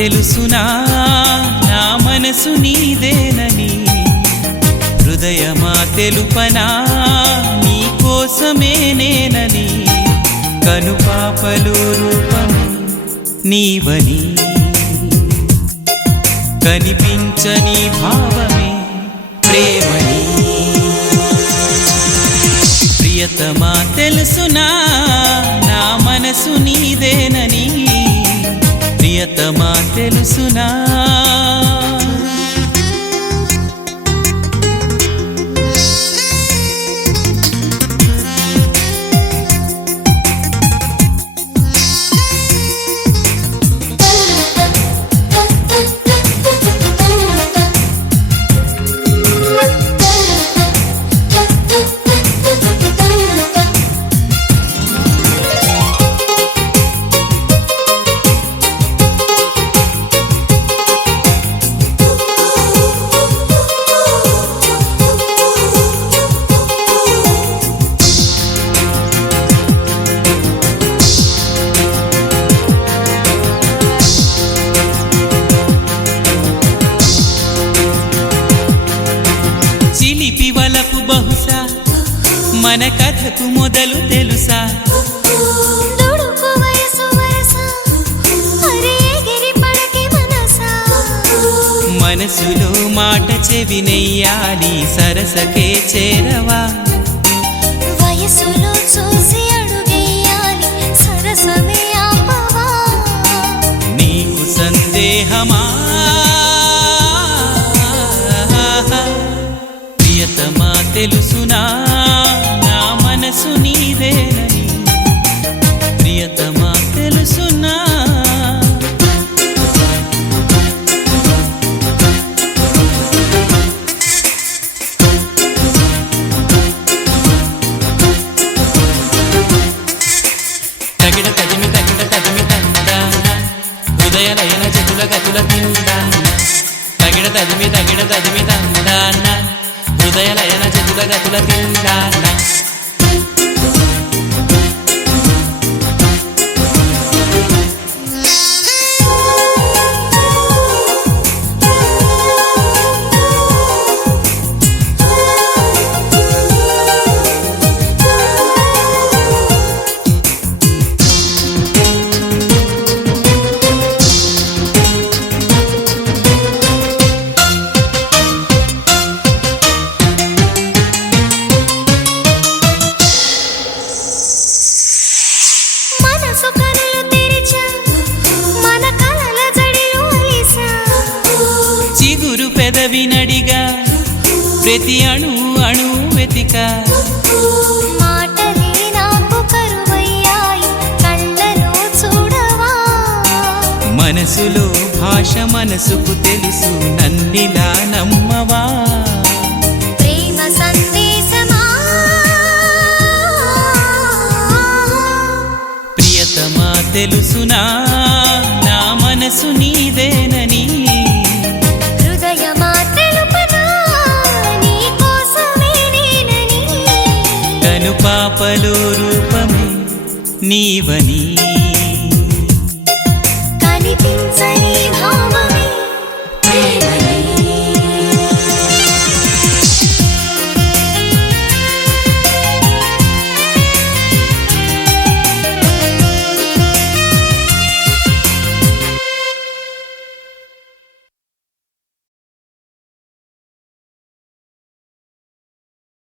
తెలుసునా నా మనసు నీదేనని హృదయమా తెలుపనా నీ కోసమే నేనని కనుపాపలు రూపమే నీవని కనిపించని భావమే ప్రేమని ప్రియతమా తెలుసునా నా మనసు నీదేనని ప్రియతమా తెలుసునా బహుశా మన కథకు మొదలు తెలుసా మనసులో మాట చెవినెయ్యాలి సరసకే చేరవా వయసులో చూసి అడుగేయాలి సరసమే ఆపవా నీకు సందేహమా ప్రియతమా తెలుసునా నా మనసు నీదేనని ప్రియతమా తెలుసునా తగిడ తదిమి తందాన హృదయలయన చెతుల గతుల తిందాన తగిడ తదిమి తందాన హృదయలయన చెతుల గతుల తిందాన చిగురు పెదవినడిగా ప్రతి అణు అణు వెతిక మాటలే నాకు కరువయ్యాయి కళ్ళలో చూడవా మనసులో భాష మనసుకు తెలుసు నన్నిలా నమ్మవా ప్రేమ సందేశమా ప్రియతమా తెలుసునా నా మనసు నీదేనని హృదయమా తెలుపనా నీ కోసమే నేనని కనుపాపలో రూపమే నీవని కనిపించని